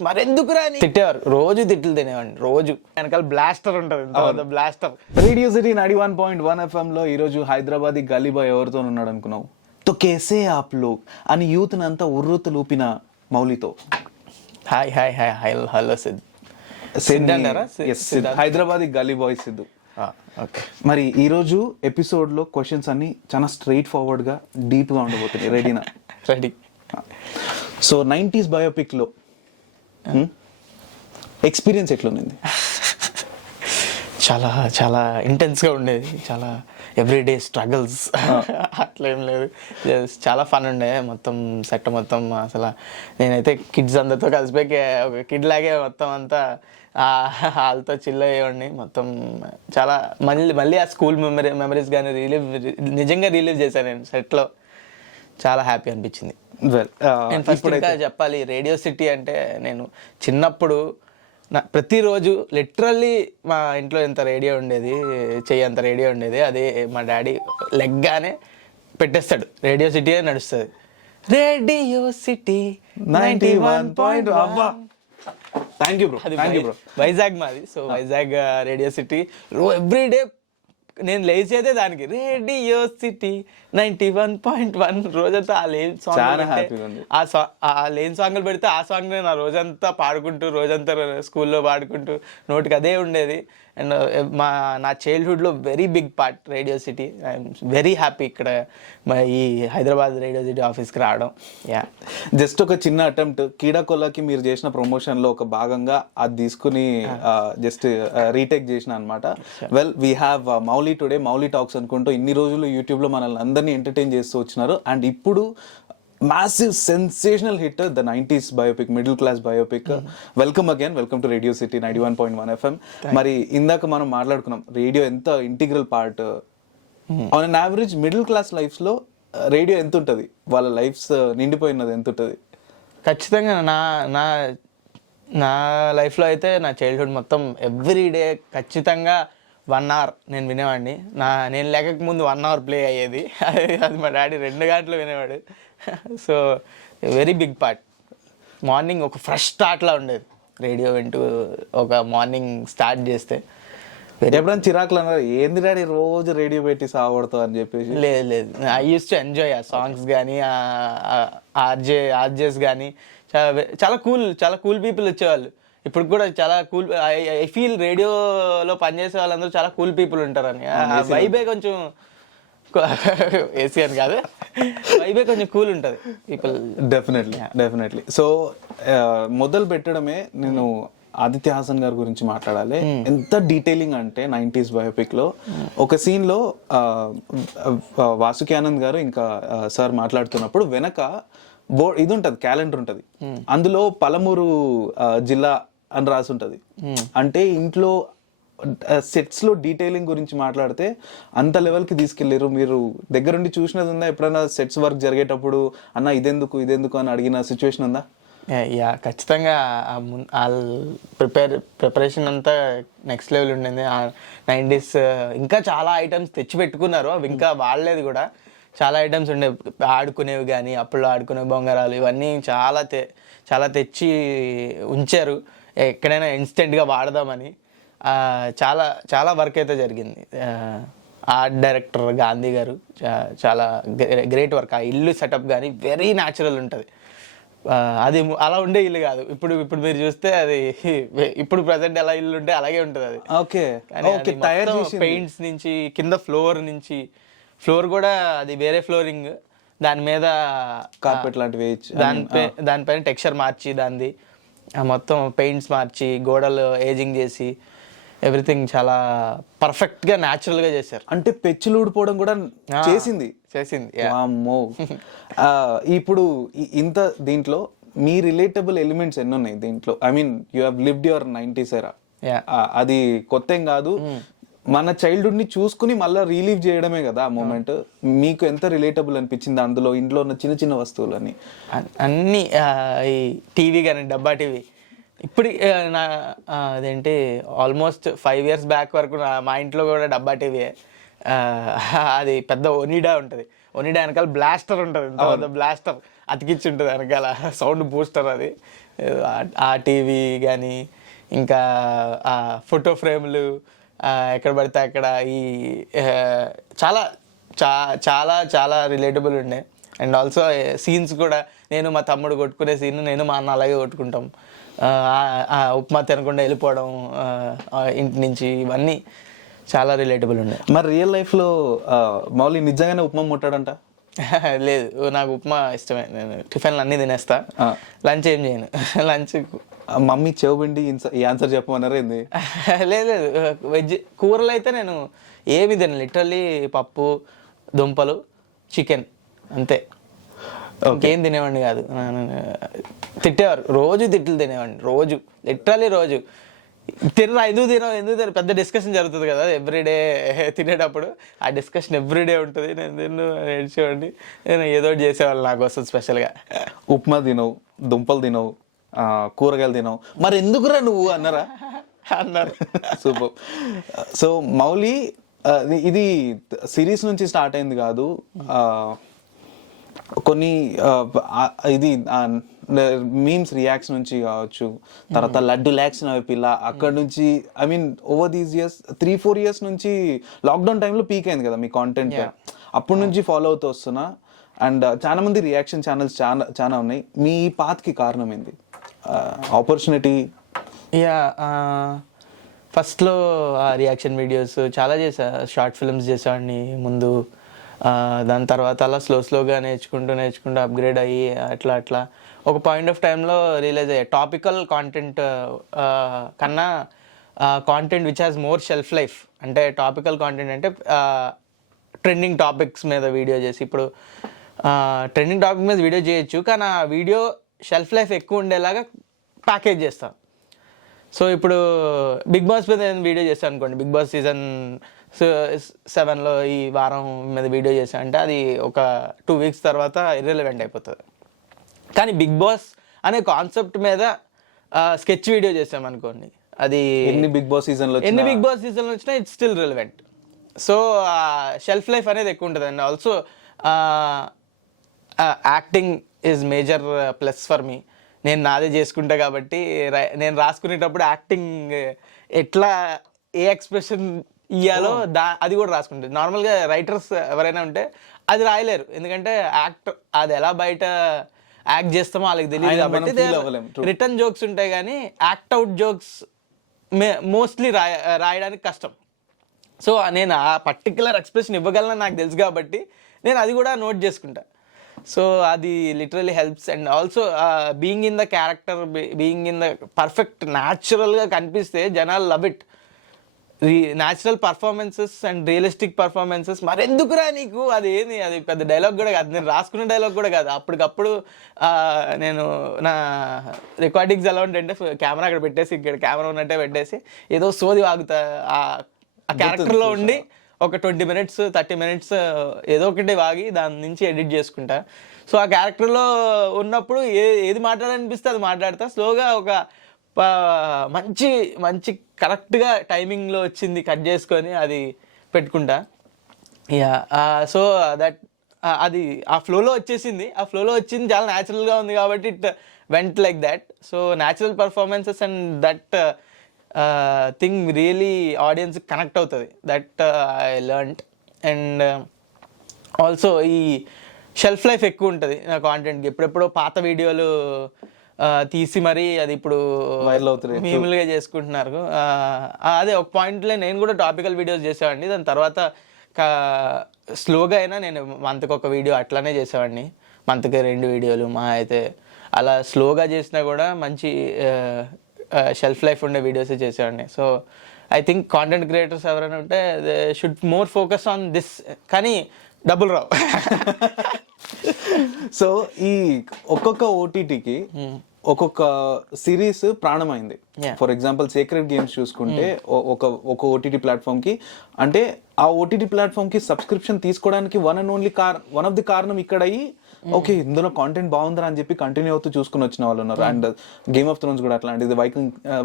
చూసి మరెందుకురా అని తిట్టేవారు. రోజు తిట్లు తినేవాడిని, రోజు. వెనకాల బ్లాస్టర్ ఉంటుంది, బ్లాస్టర్. రేడియో సిటీ 91.1 FM లో ఈరోజు హైదరాబాదీ గలీబాయ్ ఎవరితో ఉన్నాడు అనుకున్నావు? తో కేసే ఆప్ లోగ్ అని యూత్ అంతా ఉర్రూతలూపిన మౌలితో. Hi hi hi hi hello Siddhu అంటారా? హైదరాబాదీ గలీ బాయ్ సిద్ధు. ఓకే, మరి ఈరోజు ఎపిసోడ్లో క్వశ్చన్స్ అన్ని చాలా స్ట్రైట్ ఫార్వర్డ్గా డీప్గా ఉండబోతున్నాయి. రెడీనా? రెడీ. సో 90s బయోపిక్లో ఎక్స్పీరియన్స్ ఎట్లుంది? చాలా చాలా ఇంటెన్స్గా ఉండేది, చాలా ఎవ్రీడే స్ట్రగల్స్. అట్లా ఏం లేదు, చాలా ఫన్ ఉండే మొత్తం సెట్ మొత్తం. అసలు నేనైతే కిడ్స్ అందరితో కలిసిపోయి ఒక కిడ్ లాగే మొత్తం అంతా వాళ్ళతో చిల్ అయ్యేవాడిని మొత్తం. చాలా మళ్ళీ ఆ స్కూల్ మెమరీస్ కానీ నిజంగా రిలీవ్ చేశాను నేను సెట్లో. చాలా హ్యాపీ అనిపించింది. నేను ఫస్ట్ ఇంకా చెప్పాలి, రేడియో సిటీ అంటే నేను చిన్నప్పుడు ప్రతిరోజు లిటరల్లీ మా ఇంట్లో ఎంత రేడియో ఉండేది, చెయ్యంత రేడియో ఉండేది. అది మా డాడీ లెగ్గానే పెట్టేస్తాడు, రేడియో సిటీ నడుస్తుంది. Radio city 91.1. Thank you bro. Vizag మాది. So Vizag radio city everyday నేను లేచేదే దానికి, రేడియో సిటీ 91.1. రోజంతా ఆ లేన్ సాంగ్, ఆ లేన్ సాంగ్లు పెడితే ఆ సాంగ్ నా రోజంతా పాడుకుంటూ, రోజంతా స్కూల్లో పాడుకుంటూ నోటికి అదే ఉండేది. అండ్ నా చైల్డ్హుడ్లో very big part radio city. I'm very happy ఇక్కడ ఈ హైదరాబాద్ రేడియో సిటీ ఆఫీస్కి రావడం. యా, జస్ట్ ఒక చిన్న అటెంప్ట్, కీడాకోలాకి మీరు చేసిన ప్రమోషన్లో ఒక భాగంగా అది తీసుకుని జస్ట్ రీటేక్ చేసిన అనమాట. Well, we have Mouli today, Mouli talks అనుకుంటూ ఇన్ని రోజులు యూట్యూబ్లో మనల్ని అందరినీ ఎంటర్టైన్ చేస్తూ వచ్చినారు. అండ్ ఇప్పుడు massive sensational hit, the 90s biopic, middle class biopic. Welcome again, welcome to Radio City 91.1 FM. మరి ఇందాక మనం మాట్లాడుకున్నాం రేడియో ఎంత integral part. On an average middle class lifes లో రేడియో ఎంత ఉంటుంది? వాళ్ళ లైఫ్స్ నిండిపోయినది ఎంత ఉంటుంది? ఖచ్చితంగా నా లైఫ్లో అయితే నా చైల్డ్హుడ్ మొత్తం ఎవ్రీడే ఖచ్చితంగా 1 hour నేను వినేవాడిని. నేను లేకక ముందు 1 hour ప్లే అయ్యేది. అది మా డాడీ 2 గంటలు వినేవాడు. So very big part. Morning ఒక ఫ్రెష్ స్టార్ట్లా ఉండేది రేడియో వింటూ. ఒక మార్నింగ్ స్టార్ట్ చేస్తే ఎప్పుడైనా చిరాకులు అన్నారు, ఏంది డాడీ రోజు రేడియో పెట్టి సాగొడతావు అని చెప్పేసి? లేదు, ఐ యూస్ టు ఎంజాయ్ ఆ సాంగ్స్ కానీ, ఆర్జేస్ కానీ. చాలా కూల్ పీపుల్ వచ్చేవాళ్ళు. ఇప్పుడు కూడా చాలా కూల్. ఐ ఫీల్ రేడియోలో పనిచేసే వాళ్ళందరూ చాలా కూల్ పీపుల్ ఉంటారని. వైబే కొంచెం ఏసీ అని కాదు, వైబే కొంచెం కూల్ ఉంటుంది పీపుల్. డెఫినెట్లీ. సో మొదలు పెట్టడమే నేను ఆదిత్య హాసన్ గారి గురించి మాట్లాడాలి. ఎంత డీటెయిలింగ్ అంటే 90s బయోపిక్ లో ఒక సీన్ లో వాసుకి ఆనంద్ గారు ఇంకా సార్ మాట్లాడుతున్నప్పుడు వెనక ఇది ఉంటది, క్యాలెండర్ ఉంటది. అందులో పలమూరు జిల్లా అని రాసి ఉంటది. అంటే ఇంట్లో సెట్స్ లో డీటెయిలింగ్ గురించి మాట్లాడితే అంత లెవెల్ కి తీసుకెళ్లారు. మీరు దగ్గరుండి చూసినది ఉందా ఎప్పుడైనా? సెట్స్ వర్క్ జరిగేటప్పుడు అన్న ఇదెందుకు అని అడిగిన సిచ్యువేషన్ ఉందా? యా, ఖచ్చితంగా. ప్రిపరేషన్ అంతా నెక్స్ట్ లెవెల్ ఉండేది. 90s ఇంకా చాలా ఐటమ్స్ తెచ్చి పెట్టుకున్నారు, అవి ఇంకా వాడలేదు కూడా. చాలా ఐటమ్స్ ఉండే, ఆడుకునేవి కానీ, అప్పుడు ఆడుకునే బొంగరాలు, ఇవన్నీ చాలా తెచ్చి ఉంచారు, ఎక్కడైనా ఇన్స్టెంట్గా వాడదామని. చాలా వర్క్ అయితే జరిగింది. ఆర్ట్ డైరెక్టర్ గాంధీ గారు చాలా గ్రేట్ వర్క్. ఆ ఇల్లు సెటప్ కానీ వెరీ న్యాచురల్ ఉంటుంది. అది అలా ఉండే ఇల్లు కాదు. ఇప్పుడు మీరు చూస్తే అది ఇప్పుడు ప్రజెంట్ ఎలా ఇల్లు ఉంటే అలాగే ఉంటుంది అది. ఓకే, పెయింట్స్ నుంచి కింద ఫ్లోర్ కూడా అది వేరే ఫ్లోరింగ్, దాని మీద కార్పెట్ లాంటివి, దానిపైన టెక్స్చర్ మార్చి దాన్ని మొత్తం పెయింట్స్ మార్చి గోడలు ఏజింగ్ చేసి ఎవ్రీథింగ్ చాలా పర్ఫెక్ట్ గా న్యాచురల్ గా చేశారు. అంటే పెచ్చులు ఊడిపోవడం కూడా చేసింది. ఇప్పుడు ఇంత దీంట్లో మీ రిలేటబుల్ ఎలిమెంట్స్ ఎన్ని ఉన్నాయి దీంట్లో? I mean you have lived your 90s ఎరా. అది కొత్త ఏం కాదు, మన చైల్డ్హుడ్ ని చూసుకుని మళ్ళీ రిలీవ్ చేయడమే కదా ఆ మూమెంట్. మీకు ఎంత రిలేటబుల్ అనిపించింది అందులో ఇంట్లో ఉన్న చిన్న చిన్న వస్తువులని? అన్ని ఈ టీవీ కానీ, డబ్బా టీవీ. ఇప్పుడు అదేంటి ఆల్మోస్ట్ 5 years బ్యాక్ వరకు మా ఇంట్లో కూడా డబ్బా టీవీ. అది పెద్ద ఒనిడా ఉంటుంది, ఒనిడా వెనకాల బ్లాస్టర్ ఉంటుంది, బ్లాస్టర్. అతికిచ్చి ఉంటుంది వెనకాల సౌండ్ బూస్టర్ అది. ఆ టీవీ కానీ ఇంకా ఆ ఫోటో ఫ్రేమ్లు ఎక్కడ పడితే అక్కడ ఈ చాలా చాలా చాలా రిలేటబుల్ ఉండే. అండ్ ఆల్సో సీన్స్ కూడా నేను మా తమ్ముడు కొట్టుకునే సీన్ నేను మా అన్న అలాగే కొట్టుకుంటాం. ఉప్మా తినకుండా వెళ్ళిపోవడం ఇంటి నుంచి, ఇవన్నీ చాలా రిలేటబుల్ ఉన్నాయి. మరి రియల్ లైఫ్లో మౌలి నిజంగానే ఉప్మా ముట్టాడంట? లేదు, నాకు ఉప్మా ఇష్టమే. నేను టిఫిన్లు అన్నీ తినేస్తా, లంచ్ ఏం చేయను. లంచ్ మమ్మీ చెవుబిండి ఈ ఆన్సర్ చెప్పమన్నారు ఏంది? లేదు, వెజ్ కూరలు అయితే నేను ఏమి తినను. లిటరల్లీ పప్పు, దుంపలు, చికెన్, అంతే. ఇంకేం తినేవాడిని కాదు. తిట్టేవారు, రోజు తిట్లు తినేవాడిని, రోజు, లిటరల్లీ రోజు. తినరా, ఎందుకు తినవు పెద్ద డిస్కషన్ జరుగుతుంది కదా ఎవ్రీడే తినేటప్పుడు. ఆ డిస్కషన్ ఎవ్రీడే ఉంటుంది. నేను నేర్చేవాడిని, నేను ఏదో ఒకటి చేసేవాళ్ళు నా కోసం స్పెషల్గా. ఉప్మా తినవు, దుంపలు తినవు, కూరగాయలు తినవు, మరి ఎందుకురా నువ్వు అన్నారా? అన్నారు. సూపర్. సో మౌలి ఇది సిరీస్ నుంచి స్టార్ట్ అయింది కాదు, కొన్ని ఇది మీమ్స్ రియాక్ట్స్ నుంచి కావచ్చు, తర్వాత లడ్డు ల్యాక్స్ నవ్వే పిల్ల, అక్కడ నుంచి I mean over these years 3-4 years నుంచి లాక్డౌన్ టైంలో పీక్ అయింది కదా మీ కాంటెంట్. అప్పటి నుంచి ఫాలో అవుతూ వస్తున్నా. అండ్ చాలా మంది రియాక్షన్ ఛానల్స్ చాలా ఉన్నాయి. మీ పాత్కి కారణం ఏంది? ఆపర్చునిటీ? ఫస్ట్లో రియాక్షన్ వీడియోస్ చాలా చేసా, షార్ట్ ఫిల్మ్స్ చేసేవాడిని ముందు. దాని తర్వాత అలా స్లోగా నేర్చుకుంటూ అప్గ్రేడ్ అయ్యి అట్లా ఒక పాయింట్ ఆఫ్ టైంలో రియలైజ్ అయ్యా, టాపికల్ కాంటెంట్ కన్నా content which has more shelf life. అంటే టాపికల్ కాంటెంట్ అంటే ట్రెండింగ్ టాపిక్స్ మీద వీడియో చేసి, ఇప్పుడు ట్రెండింగ్ టాపిక్ మీద వీడియో చేయొచ్చు, కానీ ఆ వీడియో షెల్ఫ్ లైఫ్ ఎక్కువ ఉండేలాగా ప్యాకేజ్ చేస్తాను. సో ఇప్పుడు బిగ్ బాస్ మీద నేను వీడియో చేస్తాను అనుకోండి, బిగ్ బాస్ సీజన్ 7లో ఈ వారం మీద వీడియో చేశాను అంటే అది ఒక 2 వీక్స్ తర్వాత ఇర్రెలెవెంట్ అయిపోతుంది. కానీ బిగ్ బాస్ అనే కాన్సెప్ట్ మీద స్కెచ్ వీడియో చేసామనుకోండి, అది ఎన్ని బిగ్ బాస్ సీజన్లో వచ్చినా it's still relevant. So shelf life అనేది ఎక్కువ ఉంటుంది. And also acting is major plus for me. నేను నాదే చేసుకుంటా కాబట్టి నేను రాసుకునేటప్పుడు యాక్టింగ్ ఎట్లా ఏ ఎక్స్ప్రెషన్ ఇయ్యాలో అది కూడా రాసుకుంటుంది. నార్మల్గా రైటర్స్ ఎవరైనా ఉంటే అది రాయలేరు, ఎందుకంటే అది ఎలా బయట యాక్ట్ చేస్తామో వాళ్ళకి తెలియదు కాబట్టి. రిటర్న్ జోక్స్ ఉంటాయి కానీ యాక్ట్ అవుట్ జోక్స్ మోస్ట్లీ రాయడానికి కష్టం. సో నేను ఆ పర్టికులర్ ఎక్స్ప్రెషన్ ఇవ్వగలను నాకు తెలుసు కాబట్టి నేను అది కూడా నోట్ చేసుకుంటా. సో అది literally helps. And also being in the character, being in the perfect న్యాచురల్గా కనిపిస్తే జనాలు love it. Natural performances and realistic performances మరెందుకురా నీకు అది ఏంది, అది పెద్ద డైలాగ్ కూడా కాదు, నేను రాసుకునే డైలాగ్ కూడా కాదు. అప్పటికప్పుడు నేను నా రికార్డింగ్స్ ఎలా ఉంటే కెమెరా అక్కడ పెట్టేసి, ఇక్కడ కెమెరా ఉన్నట్టే పెట్టేసి ఏదో సోది వాగుతా ఆ క్యారెక్టర్లో ఉండి ఒక 20 minutes 30 minutes ఏదో ఒకటి వాగి దాని నుంచి ఎడిట్ చేసుకుంటా. సో ఆ క్యారెక్టర్లో ఉన్నప్పుడు ఏది మాట్లాడాలనిపిస్తే అది మాట్లాడతా. స్లోగా ఒక మంచి కరెక్ట్గా టైమింగ్లో వచ్చింది కట్ చేసుకొని అది పెట్టుకుంటా. సో దట్ అది ఆ ఫ్లోలో వచ్చేసింది. ఆ ఫ్లోలో వచ్చింది చాలా న్యాచురల్గా ఉంది కాబట్టి it went like that. So natural performances and that thing really audience connect అవుతుంది. That I learned. And also ఈ షెల్ఫ్ లైఫ్ ఎక్కువ ఉంటుంది నా కాంటెంట్కి. ఎప్పుడెప్పుడో పాత వీడియోలు తీసి మరి అది ఇప్పుడు మీములుగా చేసుకుంటున్నారు. అదే ఒక పాయింట్లో నేను కూడా టాపికల్ వీడియోస్ చేసేవాడిని. దాని తర్వాత స్లోగా అయినా నేను మంత్కి ఒక వీడియో అట్లానే చేసేవాడిని, మంత్కి 2 వీడియోలు మా అయితే. అలా స్లోగా చేసినా కూడా మంచి షెల్ఫ్ లైఫ్ ఉండే వీడియోసే చేసేవాడిని. So I think content creators ఎవరైనా ఉంటే they should more focus on this, కానీ డబ్బులు రావు. సో ఈ ఒక్కొక్క ఓటీటీకి ఒక్కొక్క సిరీస్ ప్రాణమైంది. ఫర్ ఎగ్జాంపుల్ సేక్రెడ్ గేమ్స్ చూసుకుంటే ఒక ఓటీటీ ప్లాట్ఫామ్ కి, అంటే ఆ ఓటీటీ ప్లాట్ఫామ్ కి సబ్స్క్రిప్షన్ తీసుకోవడానికి వన్ ఆఫ్ ది కారణం ఇక్కడ అయ్యి ఓకే ఇందులో కాంటెంట్ బాగుందా అని చెప్పి కంటిన్యూ అవుతూ చూసుకుని వచ్చిన వాళ్ళు ఉన్నారు. అండ్ గేమ్ ఆఫ్ థ్రోన్స్ కూడా అట్లాంటిది,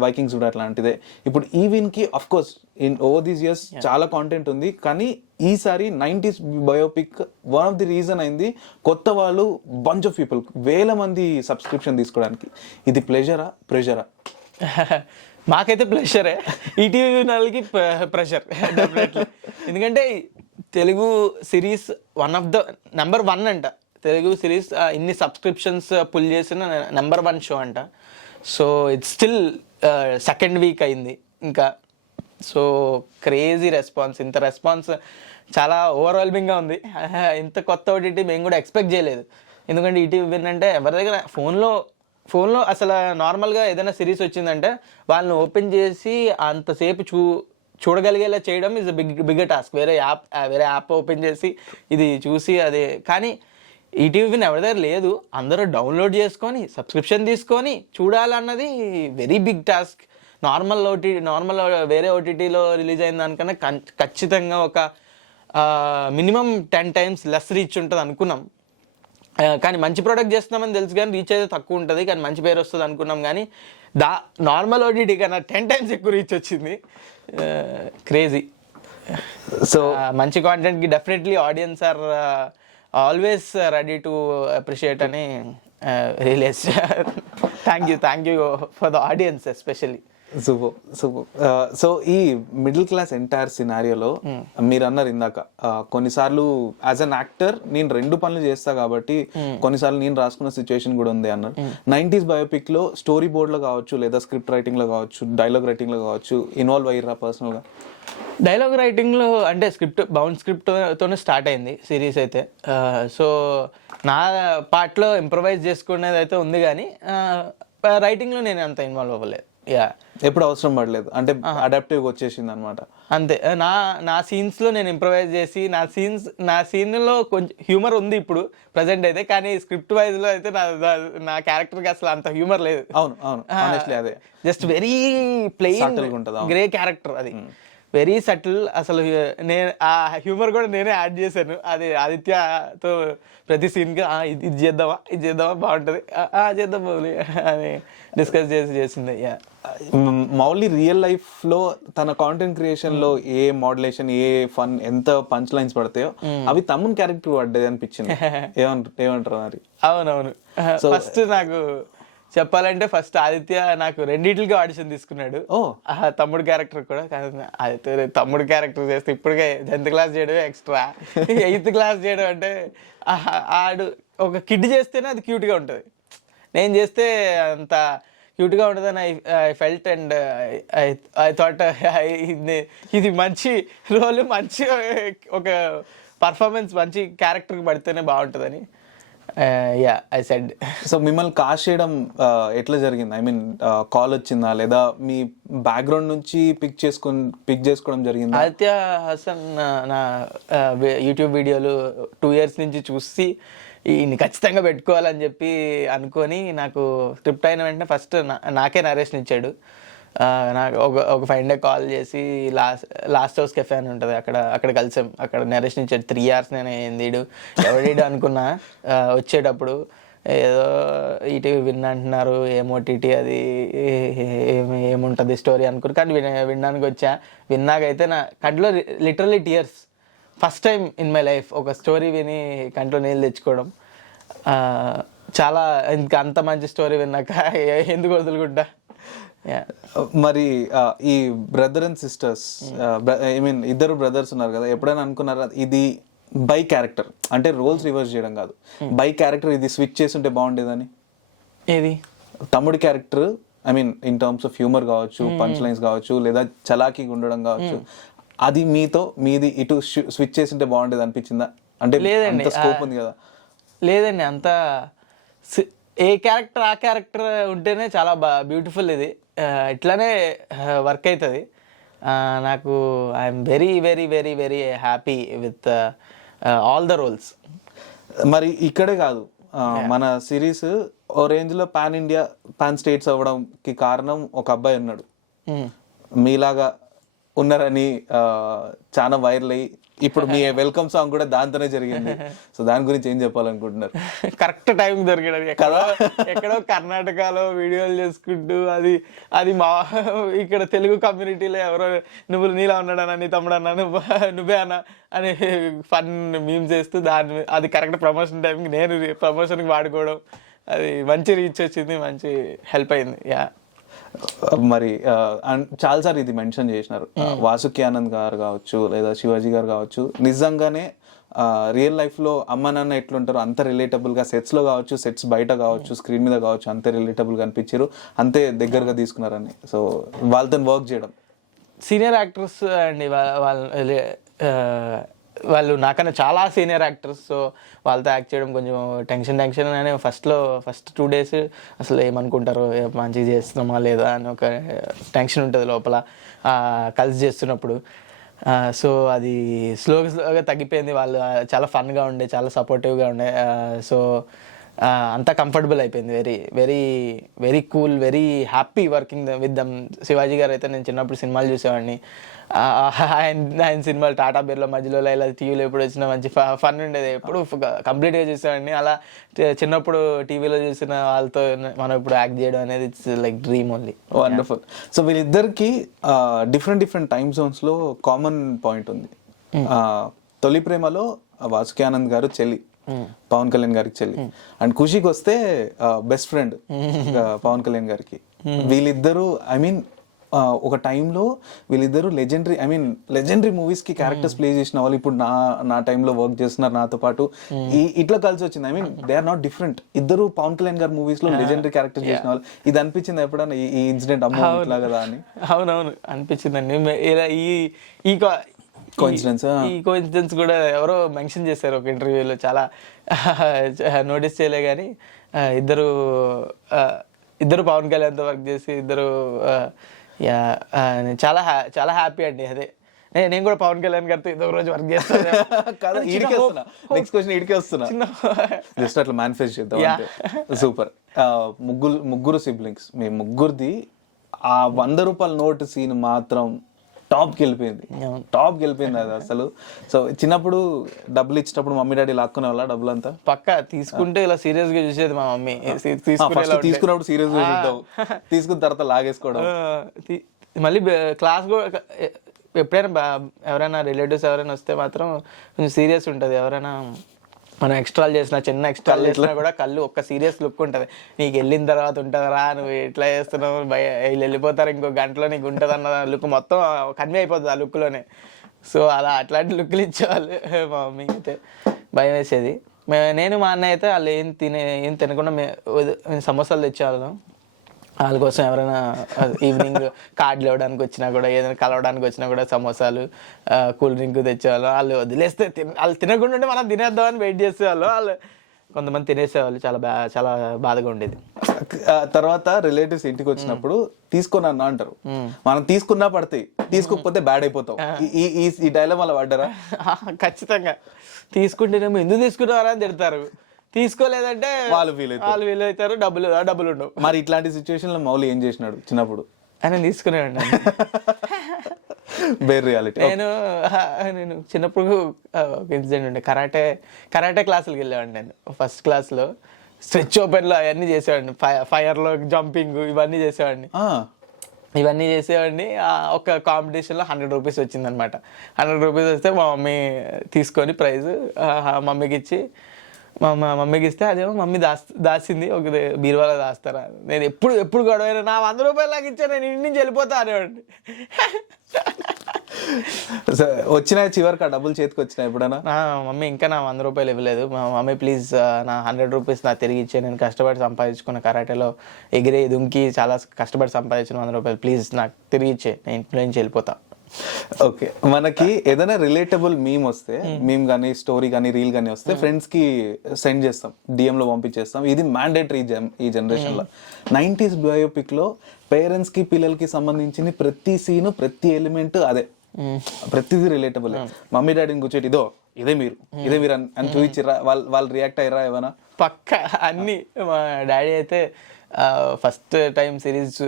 వైకింగ్స్ కూడా అట్లాంటిదే. ఇప్పుడు ఈవిన్ కి of course in over these years చాలా కాంటెంట్ ఉంది, కానీ ఈసారి 90s biopic one of the reason అయింది కొత్త వాళ్ళు బంచ్ ఆఫ్ పీపుల్, వేల మంది సబ్స్క్రిప్షన్ తీసుకోవడానికి. ఇది ప్లెజరా ప్రెషరా? మాకైతే ప్రెషరే, ఈటీవీ వాళ్ళకి ప్రెషర్ డెఫినెట్లీ. ఎందుకంటే Telugu series one of the number 1 అంట. తెలుగు సిరీస్ ఇన్ని సబ్స్క్రిప్షన్స్ పుల్ చేసిన నెంబర్ 1 షో అంట. So it's still second week అయింది ఇంకా. సో క్రేజీ రెస్పాన్స్, ఇంత రెస్పాన్స్ చాలా ఓవర్వెల్మింగ్గా ఉంది. ఇంత కొత్త ఓటీటీ మేము కూడా ఎక్స్పెక్ట్ చేయలేదు. ఎందుకంటే ఈటీవీ విన్ అంటే ఎవరి దగ్గర ఫోన్లో అసలు నార్మల్గా ఏదైనా సిరీస్ వచ్చిందంటే వాళ్ళని ఓపెన్ చేసి అంతసేపు చూడగలిగేలా చేయడం ఇస్ బిగ్గర్ టాస్క్. వేరే యాప్ ఓపెన్ చేసి ఇది చూసి అదే. కానీ ఈటీవీ విన్ ఎవరి దగ్గర లేదు. అందరూ డౌన్లోడ్ చేసుకొని సబ్స్క్రిప్షన్ తీసుకొని చూడాలన్నది వెరీ బిగ్ టాస్క్. నార్మల్ వేరే ఓటీటీలో రిలీజ్ అయిన దానికన్నా ఖచ్చితంగా ఒక మినిమం 10 times లెస్ రీచ్ ఉంటుంది అనుకున్నాం. కానీ మంచి ప్రోడక్ట్ చేస్తున్నామని తెలుసు, కానీ రీచ్ అయితే తక్కువ ఉంటుంది, కానీ మంచి పేరు వస్తుంది అనుకున్నాం. కానీ నార్మల్ ఓటీటీ కన్నా 10 times ఎక్కువ రీచ్ వచ్చింది. క్రేజీ. సో మంచి కాంటెంట్కి definitely audience are always ready to appreciate అని release. Thank you for the audience especially. Super. So ఈ మిడిల్ క్లాస్ ఎంటైర్ సినారియోలో మీరు అన్నారు ఇందాక కొన్నిసార్లు యాజ్ అన్ యాక్టర్ నేను 2 పనులు చేస్తా కాబట్టి కొన్నిసార్లు నేను రాసుకున్న సిచ్యువేషన్ కూడా ఉంది అన్నారు. 90s బయోపిక్ లో స్టోరీ బోర్డ్ లో కావచ్చు, లేదా స్క్రిప్ట్ రైటింగ్ లో కావచ్చు, డైలాగ్ రైటింగ్ లో కావచ్చు, ఇన్వాల్వ్ అయ్యారా పర్సనల్ గా? డైలాగ్ రైటింగ్లో అంటే బౌండ్ స్క్రిప్ట్తోనే స్టార్ట్ అయింది సిరీస్ అయితే. సో నా పార్ట్లో ఇంప్రవైజ్ చేసుకునేది అయితే ఉంది, కానీ రైటింగ్లో నేను అంత ఇన్వాల్వ్ అవ్వలేదు. ఎప్పుడు అవసరం పడలేదు, అంటే అడాప్టివ్ వచ్చేసింది అనమాట. అంతే. నా సీన్స్లో నేను ఇంప్రవైజ్ చేసి నా సీన్లో కొంచెం హ్యూమర్ ఉంది ఇప్పుడు ప్రజెంట్ అయితే, కానీ స్క్రిప్ట్ వైజ్లో అయితే నా క్యారెక్టర్కి అసలు అంత హ్యూమర్ లేదు. అవును అదే just very plain grey character, అది వెరీ సటిల్. అసలు నేను ఆ హ్యూమర్ కూడా నేనే యాడ్ చేశాను. అది ఆదిత్యతో ప్రతి సీన్కి ఇది చేద్దామా బాగుంటుంది, చేద్దాం మౌలి అని డిస్కస్ చేసింది. మౌలి రియల్ లైఫ్ లో తన కాంటెంట్ క్రియేషన్ లో ఏ మోడ్యులేషన్, ఏ ఫన్, ఎంత పంచ్ లైన్స్ పడతాయో అవి తమ్ముని క్యారెక్టర్ పడ్డది అనిపించింది. ఏమంటారు మరి? అవునవును. ఫస్ట్ నాకు చెప్పాలంటే ఆదిత్య నాకు రెండింటికి ఆడిషన్ తీసుకున్నాడు. తమ్ముడు క్యారెక్టర్ కూడా. ఆదిత్య తమ్ముడు క్యారెక్టర్ చేస్తే ఇప్పటికే 10th క్లాస్ చేయడం ఎక్స్ట్రా, 8th క్లాస్ చేయడం అంటే ఆడు ఒక కిడ్ చేస్తేనే అది క్యూట్గా ఉంటుంది. నేను చేస్తే అంత క్యూట్గా ఉంటుందని I felt and I thought ఇది మంచి రోల్, మంచి ఒక పర్ఫార్మెన్స్, మంచి క్యారెక్టర్కి పడితేనే బాగుంటుందని ఐ సెడ్. సో మిమ్మల్ని కాస్ట్ చేయడం ఎట్లా జరిగింది? ఐ మీన్ కాల్ వచ్చిందా, లేదా మీ బ్యాక్గ్రౌండ్ నుంచి పిక్ చేసుకోవడం జరిగింది? ఆదిత్య హసన్ నా యూట్యూబ్ వీడియోలు 2 years నుంచి చూసి ఈయన్ని ఖచ్చితంగా పెట్టుకోవాలని చెప్పి అనుకొని నాకు స్క్రిప్ట్ అయిన వెంటనే ఫస్ట్ నాకే నరేషన్ ఇచ్చాడు. నాకు ఒక 5 day కాల్ చేసి లాస్ట్ హౌస్ కెఫే అని ఉంటుంది, అక్కడ కలిసాం. అక్కడ నరేషన్ ఇచ్చాడు. 3 hours నేను ఏంది ఎవడీడు అనుకున్నా. వచ్చేటప్పుడు ఏదో ఈటీవీ విన్ అంటున్నారు, ఏమోటీటీ అది ఏముంటుంది స్టోరీ అనుకుని, కానీ వినడానికి వచ్చా. విన్నాకైతే నా కంట్లో literally tears. First time in my life ఒక స్టోరీ విని కంట్లో నీళ్ళు తెచ్చుకోవడం. చాలా ఇంకా అంత మంచి స్టోరీ విన్నాక ఎందుకు వదులుకుంటా. మరి ఈ brother and sisters, I mean ఇద్దరు బ్రదర్స్ ఉన్నారు కదా, ఎప్పుడైనా అనుకున్నారా ఇది బై క్యారెక్టర్, అంటే రోల్స్ రివర్స్ చేయడం కాదు, బై క్యారెక్టర్ ఇది స్విచ్ చేసి ఉంటే బాగుండేదని? ఏది? తమ్ముడి character, I mean in terms of humour కావచ్చు, పంచ్ లైన్స్ కావచ్చు, లేదా చలాకీగా ఉండడం కావచ్చు, అది మీది ఇటు స్విచ్ చేసి ఉంటే బాగుండేది అనిపించిందా? అంటే లేదండి, స్కోప్ ఉంది కదా. లేదండి, అంతా ఏ క్యారెక్టర్ ఆ క్యారెక్టర్ ఉంటేనే చాలా బ్యూటిఫుల్. ఇది ఇట్లానే వర్క్ అవుతుంది. నాకు I'm very very very very happy with all the roles. మరి ఇక్కడే కాదు, మన సిరీస్ ఓ రేంజ్లో పాన్ ఇండియా, పాన్ స్టేట్స్ అవ్వడంకి కారణం ఒక అబ్బాయి ఉన్నాడు. మీలాగా ఉన్నారని చాలా వైరల్ అయ్యి ఇప్పుడు మీ వెల్కమ్ సాంగ్ కూడా దాంతోనే జరిగింది. సో దాని గురించి ఏం చెప్పాలనుకుంటున్నారు? కరెక్ట్ టైం దొరికాడు. ఎక్కడో కర్ణాటకలో వీడియోలు చేసుకుంటూ అది మా ఇక్కడ తెలుగు కమ్యూనిటీలో ఎవరో నువ్వు నీలా ఉన్నాడన్నా, నీ తమ్ముడు అన్నా, నువ్వే అన్నా అని ఫన్ మీమ్స్ చేస్తూ అది కరెక్ట్ ప్రమోషన్ టైంకి నేను ప్రమోషన్కి వాడుకోవడం, అది మంచి రీచ్ వచ్చింది, మంచి హెల్ప్ అయింది. యా. మరి చాలాసార్లు ఇది మెన్షన్ చేసినారు, వాసుకి ఆనంద్ గారు కావచ్చు లేదా శివాజీ గారు కావచ్చు, నిజంగానే రియల్ లైఫ్లో అమ్మ నాన్న ఎట్లుంటారో అంత రిలేటబుల్గా సెట్స్లో కావచ్చు, సెట్స్ బయట కావచ్చు, స్క్రీన్ మీద కావచ్చు అంతే రిలేటబుల్గా అనిపించారు, అంతే దగ్గరగా తీసుకున్నారని. సో వాళ్ళతో వర్క్ చేయడం, సీనియర్ యాక్టర్స్ అండి వాళ్ళు నాకన్నా చాలా సీనియర్ యాక్టర్స్. సో వాళ్ళతో యాక్ట్ చేయడం కొంచెం టెన్షన్ అనే ఫస్ట్ 2 days అసలు ఏమనుకుంటారో, మంచిగా చేస్తున్నామా లేదా అని ఒక టెన్షన్ ఉంటుంది లోపల కలిసి చేస్తున్నప్పుడు. సో అది స్లోగా తగ్గిపోయింది. వాళ్ళు చాలా ఫన్గా ఉండే, చాలా సపోర్టివ్గా ఉండే. సో అంతా కంఫర్టబుల్ అయిపోయింది. Very very very cool, very happy working with them. Shivaji గారు అయితే నేను చిన్నప్పుడు సినిమాలు చూసేవాడిని. ఆయన సినిమాలు టాటా బిర్లా, మధ్యలో ఇలా టీవీలో ఎప్పుడు వచ్చినా మంచి ఫన్ ఉండేది, ఎప్పుడు కంప్లీట్గా చూసేవాడిని. అలా చిన్నప్పుడు టీవీలో చూసిన వాళ్ళతో మనం ఇప్పుడు యాక్ట్ చేయడం అనేది it's like dream only. Wonderful. So వీళ్ళిద్దరికి డిఫరెంట్ టైమ్ జోన్స్లో కామన్ పాయింట్ ఉంది. తొలి ప్రేమలో వాసుకి ఆనంద్ గారు చెల్లి, పవన్ కళ్యాణ్ గారికి చెల్లి, అండ్ ఖుషికి వస్తే బెస్ట్ ఫ్రెండ్ పవన్ కళ్యాణ్ గారికి. వీళ్ళిద్దరూ ఒక టైంలో వీళ్ళిద్దరు లెజెండరీ మూవీస్ కి క్యారెక్టర్స్ ప్లే చేసిన వాళ్ళు ఇప్పుడు నా టైంలో వర్క్ చేస్తున్నారు నాతో పాటు. ఇట్లా కలిసి వచ్చింది. They are not different. ఇద్దరు పవన్ కళ్యాణ్ గారి మూవీస్ లో లెజెండరీ క్యారెక్టర్స్ చేసిన వాళ్ళు. ఇది అనిపించింది ఎప్పుడన్నా ఈ ఇన్సిడెంట్ అమ్మో ఇట్లా కదా అని? అవునవును అనిపించిందండి. ఈ కోఇన్సిడెన్స్ కూడా ఎవరో మెన్షన్ చేశారు ఒక ఇంటర్వ్యూలో, చాలా నోటీస్ చేయలే కానీ ఇద్దరు పవన్ కళ్యాణ్తో వర్క్ చేసి చాలా చాలా హ్యాపీ అండి. అదే నేను కూడా పవన్ కళ్యాణ్ గారితో ఇదో రోజు వర్క్ చేస్తాను. నెక్స్ట్ క్వశ్చన్ ఇడికే వస్తున్నా, జస్ట్ అట్లా మేనిఫెస్ట్ చేద్దాం. సూపర్. ముగ్గురు సిబ్లింగ్స్, మీ ముగ్గురిది ఆ 100 రూపాయల నోటు సీన్ మాత్రం టాప్కి వెళ్ళిపోయింది అది అసలు. సో చిన్నప్పుడు డబ్బులు ఇచ్చినప్పుడు మమ్మీ డాడీ లాక్కునే వాళ్ళ డబ్బులు అంతా? పక్కా తీసుకుంటే ఇలా సీరియస్ గా చూసేది మా మమ్మీ. తీసుకున్నప్పుడు సీరియస్ గా చూద్దాం, తీసుకున్న తర్వాత లాగేసుకోవడం. మళ్ళీ క్లాస్ కూడా ఎప్పుడైనా ఎవరైనా రిలేటివ్స్ ఎవరైనా వస్తే మాత్రం కొంచెం సీరియస్ ఉంటుంది. ఎవరైనా మనం ఎక్స్ట్రాలు చేసినా, చిన్న ఎక్స్ట్రాలు చేసినా కూడా కళ్ళు ఒక్క సీరియస్ లుక్ ఉంటుంది. నీకు వెళ్ళిన తర్వాత ఉంటుందిరా, నువ్వు ఎట్లా చేస్తున్నావు, వీళ్ళు వెళ్ళిపోతారు ఇంకో గంటలో నీకు ఉంటుంది అన్న లుక్ మొత్తం కన్వే అయిపోతుంది ఆ లుక్లోనే. సో అట్లాంటి లుక్లు ఇచ్చేవాళ్ళు మా మమ్మీ. అయితే భయం వేసేది. నేను మా అన్నయ్య అయితే వాళ్ళు ఏం తినకుండా సమోసాలు తెచ్చేవాళ్ళం. వాళ్ళ కోసం ఎవరైనా ఈవినింగ్ కార్డులు ఇవ్వడానికి వచ్చినా కూడా, ఏదైనా కలవడానికి వచ్చినా కూడా సమోసాలు, కూల్ డ్రింక్ తెచ్చేవాళ్ళు. వాళ్ళు వదిలేస్తే వాళ్ళు తినకుండా ఉంటే మనం తినేద్దామని వెయిట్ చేసేవాళ్ళు. వాళ్ళు కొంతమంది తినేసేవాళ్ళు. చాలా బాధగా ఉండేది. తర్వాత రిలేటివ్స్ ఇంటికి వచ్చినప్పుడు తీసుకొని అన్న అంటారు, మనం తీసుకున్నా పడతాయి, తీసుకోకపోతే బ్యాడ్ అయిపోతాం. ఈ డైలాగ్ అలా పడ్డారా? ఖచ్చితంగా. తీసుకుంటేనేమో ఎందుకు తీసుకున్నారా అని తిడతారు, తీసుకోలేదంటే వాళ్ళు ఫీల్ అవుతారు, డబ్బులు ఉండవు. మరి ఇట్లాంటి సిచ్యువేషన్ లో మౌలి ఏం చేసినాడు చిన్నప్పుడు? ఆయన తీసుకునేవాడిని. Bear reality. నేను చిన్నప్పుడు ఒక ఇన్సిడెంట్ ఉండే, కరాటే క్లాసులకు వెళ్ళేవాడిని. నేను ఫస్ట్ క్లాస్లో స్ట్రెచ్ ఓపెన్లో అవన్నీ చేసేవాడిని, ఫైర్లో జంపింగ్ ఇవన్నీ చేసేవాడిని. ఒక కాంపిటీషన్లో 100 రూపీస్ వచ్చిందనమాట. 100 రూపీస్ వస్తే మా మమ్మీ తీసుకొని ప్రైజ్ మమ్మీకి ఇచ్చి, మమ్మీకి ఇస్తే అదేమో మమ్మీ దాచింది ఒక బీరువాలో దాస్తారా. నేను ఎప్పుడు గొడవ నా 100 రూపాయలు నాకు ఇచ్చా, నేను ఇంటి నుంచి వెళ్ళిపోతా అనేవాడిని. వచ్చిన చివరికి ఆ డబ్బులు చేతికి వచ్చినాయి ఎప్పుడైనా? మమ్మీ ఇంకా నా 100 రూపాయలు ఇవ్వలేదు. మా మమ్మీ ప్లీజ్ నా 100 రూపీస్ నాకు తిరిగి ఇచ్చే, నేను కష్టపడి సంపాదించుకున్న కరాటేలో ఎగిరి దుంకి చాలా కష్టపడి సంపాదించిన 100 రూపాయలు ప్లీజ్ నాకు తిరిగి ఇచ్చే, నేను ఇంట్లో నుంచి వెళ్ళిపోతా. ఓకే, మనకి ఏదైనా రిలేటబుల్ మీమ్ వస్తే, మీమ్ కానీ స్టోరీ కానీ రీల్ కానీ వస్తే ఫ్రెండ్స్ కి సెండ్ చేస్తాం, DM లో పంపించేస్తాం. ఇది మ్యాండేటరీ ఈ జనరేషన్ లో. 90s బయోపిక్ లో పేరెంట్స్ కి పిల్లలకి సంబంధించిన ప్రతి సీను, ప్రతి ఎలిమెంట్ అదే, ప్రతిదీ రిలేటబుల్. మమ్మీ డాడీని కూర్చోటి ఇదే మీరు అని చూపించిర్రా? వాళ్ళు రియాక్ట్ అయ్యారా ఏమైనా? పక్క అన్ని. మా డాడీ అయితే ఫస్ట్ టైం సిరీస్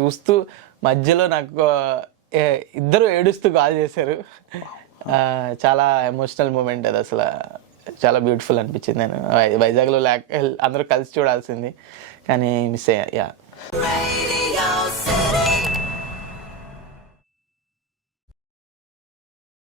చూస్తూ మధ్యలో నాకు ఇద్దరు ఏడుస్తూ కాల్ చేశారు. చాలా ఎమోషనల్ మూమెంట్ అది అసలు, చాలా బ్యూటిఫుల్ అనిపించింది. నేను వైజాగ్లో అందరూ కలిసి చూడాల్సింది కానీ మిస్ అయ్యా.